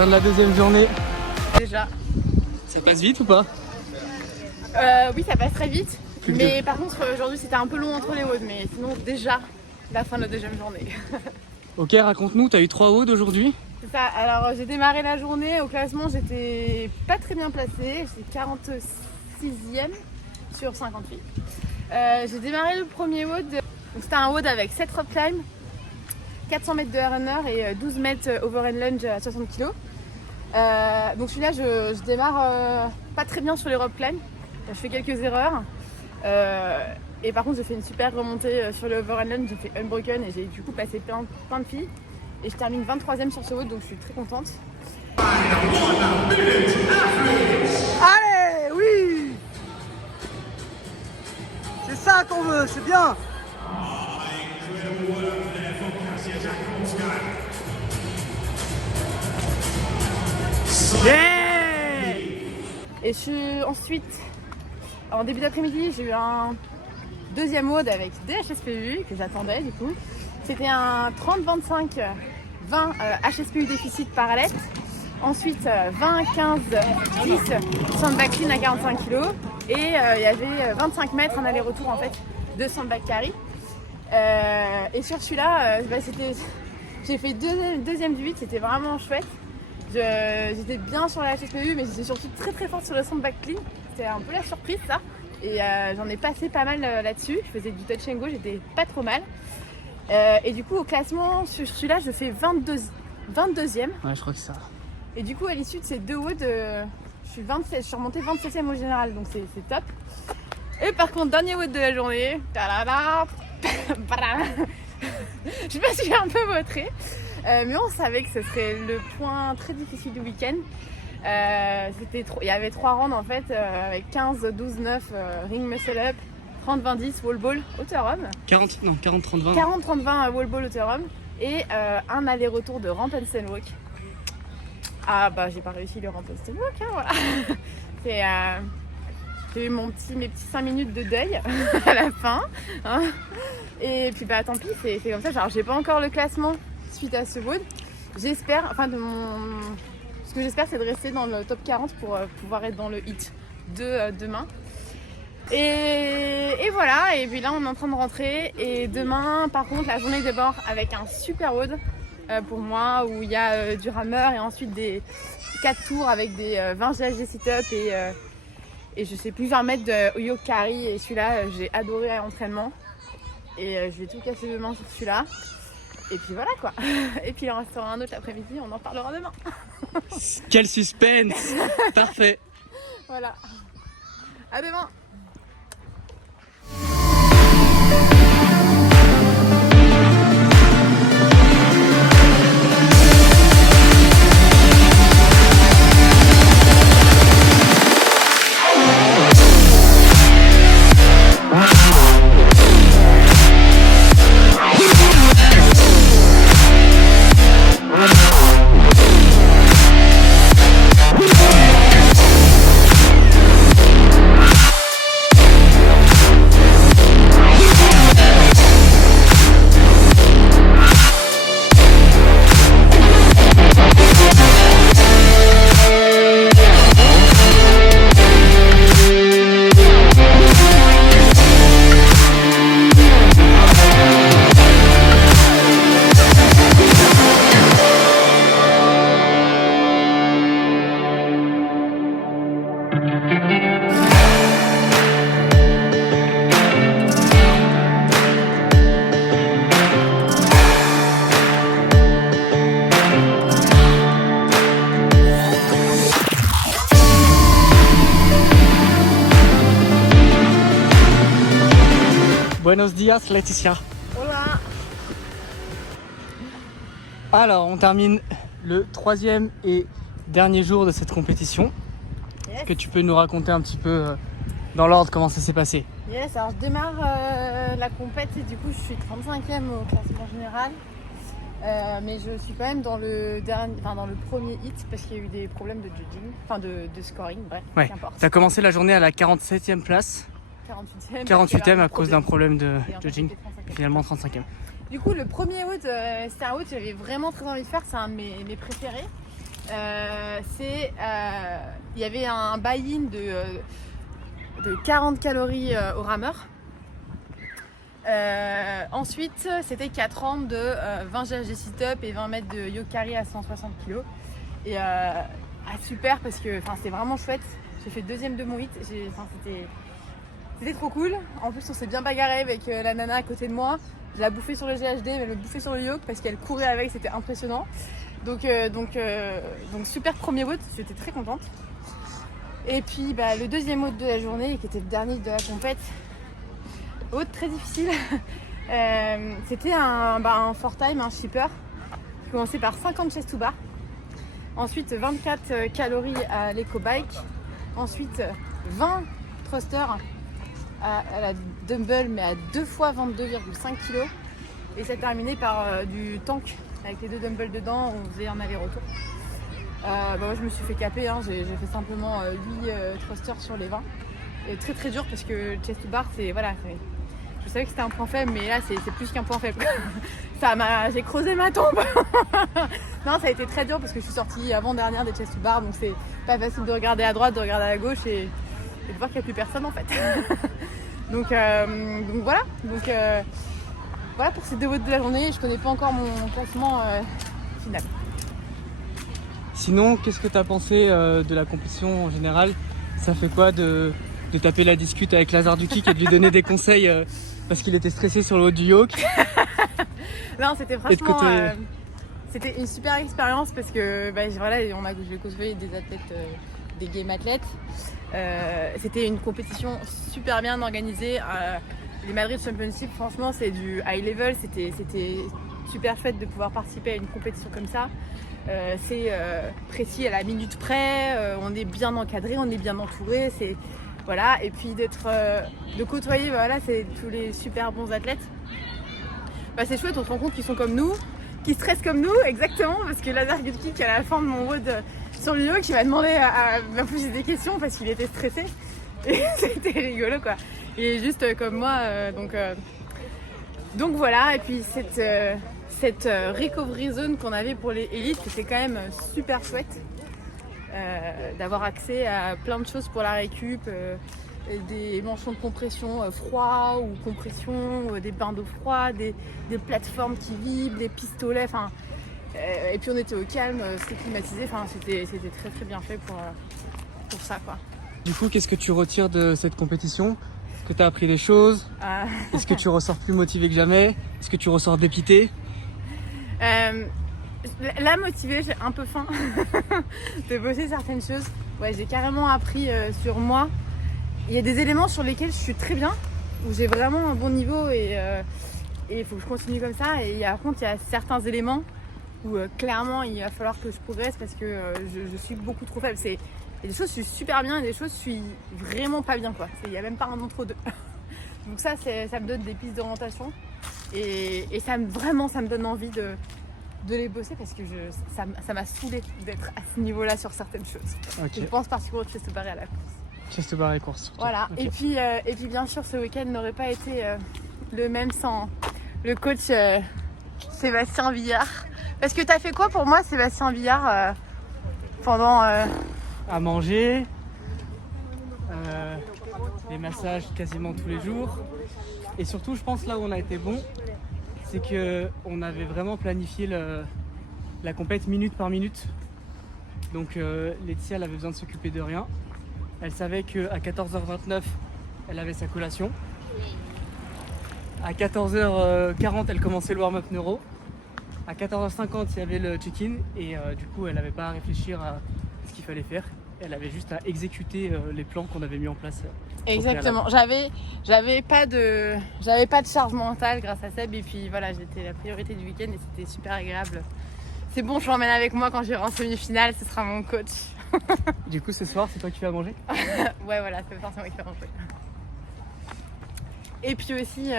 Fin de la deuxième journée. Déjà. Ça passe vite ou pas? Oui, ça passe très vite. Mais par contre, aujourd'hui, c'était un peu long entre les WOD. Mais sinon, déjà, la fin de la deuxième journée. Ok, raconte-nous, t'as eu 3 WOD aujourd'hui? C'est ça. Alors, j'ai démarré la journée. Au classement, j'étais pas très bien placée. J'étais 46e sur 58. J'ai démarré le premier WOD. C'était un WOD avec 7 rope climb, 400 mètres de runner et 12 mètres over and lunge à 60 kg. Donc celui-là, je démarre pas très bien sur les rope climb. Je fais quelques erreurs. Et par contre, j'ai fait une super remontée sur le over and lunge. J'ai fait unbroken et j'ai du coup passé plein de filles. Et je termine 23e sur ce WOD, donc je suis très contente. Allez, oui! C'est ça qu'on veut, c'est bien! Yeah! Et je suis ensuite, en début d'après-midi, j'ai eu un deuxième WOD avec des HSPU que j'attendais du coup. C'était un 30-25 20 HSPU déficit par allette. Ensuite 20, 15, 10 sandbag clean à 45 kg. Et il y avait 25 mètres en aller-retour en fait de sandbag carry. Et sur celui-là, j'ai fait deuxième du 8, c'était vraiment chouette. J'étais bien sur la HSPU, mais j'étais surtout très très forte sur le sandbag clean. C'était un peu la surprise ça. Et j'en ai passé pas mal là-dessus. Je faisais du touch and go, j'étais pas trop mal. Et du coup au classement sur celui-là, je fais 22e. Ouais, je crois que c'est ça. Et du coup à l'issue de ces deux WOD, je suis remontée 27e au général, donc c'est top. Et par contre, dernier WOD de la journée, je me suis un peu vautrée, mais on savait que ce serait le point très difficile du week-end. Il y avait 3 rounds en fait, avec 15, 12, 9 ring muscle up, 30, 20, 10 wall ball hauteur homme. 40, 30, 20. 40, 30, 20 wall ball hauteur homme et un aller-retour de ramp and stand walk. Ah bah j'ai pas réussi le ramp and stand walk, hein, voilà. J'ai eu mes petits 5 minutes de deuil à la fin. Hein. Et puis bah tant pis, c'est comme ça. Genre j'ai pas encore le classement suite à ce WOD. J'espère, ce que j'espère c'est de rester dans le top 40 pour pouvoir être dans le hit de demain. Et voilà, et puis là on est en train de rentrer. Et demain par contre la journée déborde avec un super WOD pour moi où il y a du rameur et ensuite des 4 tours avec des 20 GHD sit-up et je sais plus 20 mètres de yoke carry. Et celui-là j'ai adoré à l'entraînement et je vais tout casser demain sur celui-là. Et puis voilà quoi. Et puis il en restera un autre l'après-midi, on en parlera demain. Quel suspense! Parfait. Voilà. À demain. Buenos dias, Laetitia. Hola. Alors, on termine le 3e et dernier jour de cette compétition. Yes. Est-ce que tu peux nous raconter un petit peu dans l'ordre comment ça s'est passé? Yes, alors je démarre la compète et du coup je suis 35e au classement général. Mais je suis quand même dans le premier hit parce qu'il y a eu des problèmes de judging, de scoring, bref, Ouais. qu'importe. Tu as commencé la journée à la 47e place. 48e à cause d'un problème de judging. Et finalement 35e. Du coup, le premier WOD, c'était un WOD que j'avais vraiment très envie de faire. C'est un de mes préférés. Il y avait un buy-in de 40 calories au rameur. Ensuite, c'était 4 rampes de 20 GHD sit-up et 20 mètres de yoke carry à 160 kg. Et super parce que c'était vraiment chouette. J'ai fait deuxième de mon hit. C'était trop cool. En plus, on s'est bien bagarré avec la nana à côté de moi. Je l'ai bouffée sur le GHD, mais elle me bouffait sur le yoke parce qu'elle courait avec, c'était impressionnant. Donc super premier WOD, j'étais très contente. Et puis le deuxième WOD de la journée, qui était le dernier de la compète, WOD très difficile. C'était un 4-time, un shipper. J'ai commencé par 50 chest to bar. Ensuite 24 calories à l'éco-bike. Ensuite 20 thrusters à la dumbbell, mais à 2 fois 22,5 kg. Et ça terminé par du tank avec les 2 dumbbells dedans. On faisait un aller-retour. Moi, je me suis fait caper, hein. J'ai fait simplement 8 thrusters sur les 20. Et très très dur parce que chest to bar, je savais que c'était un point faible, mais là c'est plus qu'un point faible. J'ai creusé ma tombe. Non, ça a été très dur parce que je suis sortie avant-dernière des chest to bar, donc c'est pas facile de regarder à droite, de regarder à gauche et de voir qu'il n'y a plus personne en fait. donc voilà. Voilà pour ces 2 WOD de la journée. Je connais pas encore mon classement final. Sinon, qu'est-ce que tu as pensé de la compétition en général? Ça fait quoi de taper la discute avec Lazare du Kick et de lui donner des conseils parce qu'il était stressé sur le haut du yoke? Non, c'était franchement... c'était une super expérience parce que j'ai côtoyé des athlètes, des game athlètes. C'était une compétition super bien organisée. Les Madrid Championship, franchement, c'est du high level. C'était super chouette de pouvoir participer à une compétition comme ça. C'est précis à la minute près. On est bien encadré, on est bien entouré. Voilà. Et puis de côtoyer c'est tous les super bons athlètes. C'est chouette, on se rend compte qu'ils sont comme nous, qu'ils stressent comme nous, exactement, parce que Lazare du Kick à la fin de mon WOD sur le yoke, il m'a demandé à me poser des questions parce qu'il était stressé. Et c'était rigolo quoi. Il est juste comme moi, donc voilà. Et puis cette recovery zone qu'on avait pour les élites, c'était quand même super chouette d'avoir accès à plein de choses pour la récup. Des manchons de compression froid ou compression, des bains d'eau froide, des plateformes qui vibrent, des pistolets, et puis on était au calme, c'était climatisé, c'était très très bien fait pour ça quoi. Du coup, qu'est-ce que tu retires de cette compétition? Est-ce que tu as appris des choses? Est-ce que tu ressors plus motivé que jamais? Est-ce que tu ressors dépité? Là, motivée, j'ai un peu faim de bosser certaines choses. Ouais, j'ai carrément appris sur moi. Il y a des éléments sur lesquels je suis très bien, où j'ai vraiment un bon niveau et il faut que je continue comme ça. Et par contre, il y a certains éléments où clairement il va falloir que je progresse parce que je suis beaucoup trop faible. Il y a des choses je suis super bien et des choses je suis vraiment pas bien quoi. Il n'y a même pas un entre deux. Donc ça me donne des pistes d'orientation et ça me donne envie de les bosser parce que ça m'a saoulé d'être à ce niveau-là sur certaines choses. Okay. Je pense particulièrement au chest to bar et à la course. Chest to bar et course. Voilà. Okay. Et puis bien sûr ce week-end n'aurait pas été le même sans le coach Sébastien Villard. Parce que t'as fait quoi pour moi Sébastien Villard pendant... À manger, des massages quasiment tous les jours. Et surtout je pense là où on a été bon, c'est qu'on avait vraiment planifié la compète minute par minute. Donc Laetitia elle avait besoin de s'occuper de rien. Elle savait qu'à 14h29, elle avait sa collation. À 14h40, elle commençait le warm-up neuro. À 14h50, il y avait le check-in. Et du coup, elle n'avait pas à réfléchir à ce qu'il fallait faire. Elle avait juste à exécuter les plans qu'on avait mis en place. Exactement. J'avais pas de charge mentale grâce à Seb. Et puis voilà, j'étais la priorité du week-end et c'était super agréable. C'est bon, je l'emmène avec moi quand j'irai en semi-finale. Ce sera mon coach. Du coup, ce soir, c'est toi qui vas manger? Ouais, voilà, c'est forcément moi qui vais manger. Et puis aussi,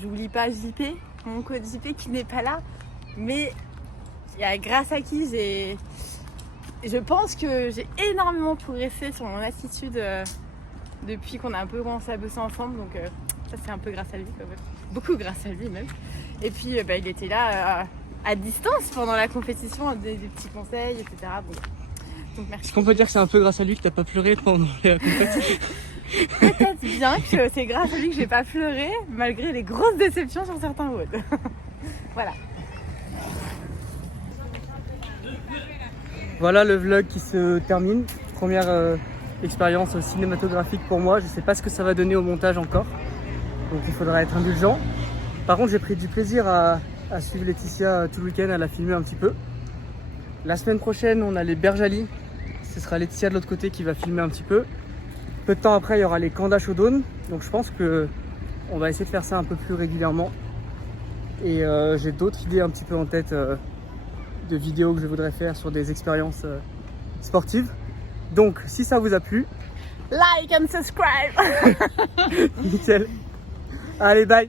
j'oublie pas JP, mon coach JP qui n'est pas là. Mais grâce à qui je pense que j'ai énormément progressé sur mon attitude depuis qu'on a un peu commencé à bosser ensemble. Donc ça, c'est un peu grâce à lui, quand même. Beaucoup grâce à lui même. Et puis, il était là à distance pendant la compétition, des petits conseils, etc. Bon. Donc merci. Est-ce qu'on peut dire que c'est un peu grâce à lui que t'as pas pleuré pendant la compétition? Peut-être bien que c'est grâce à lui que j'ai pas pleuré malgré les grosses déceptions sur certains WOD. Voilà. Voilà le vlog qui se termine. Première expérience cinématographique pour moi. Je sais pas ce que ça va donner au montage encore. Donc il faudra être indulgent. Par contre j'ai pris du plaisir à suivre Laetitia tout le week-end, à la filmer un petit peu. La semaine prochaine on a les Berjali. Ce sera Laetitia de l'autre côté qui va filmer un petit peu. Peu de temps après il y aura les Kanda Showdown. Donc je pense que on va essayer de faire ça un peu plus régulièrement. Et j'ai d'autres idées un petit peu en tête de vidéos que je voudrais faire sur des expériences sportives. Donc si ça vous a plu, Like and subscribe. nickel. Allez, bye.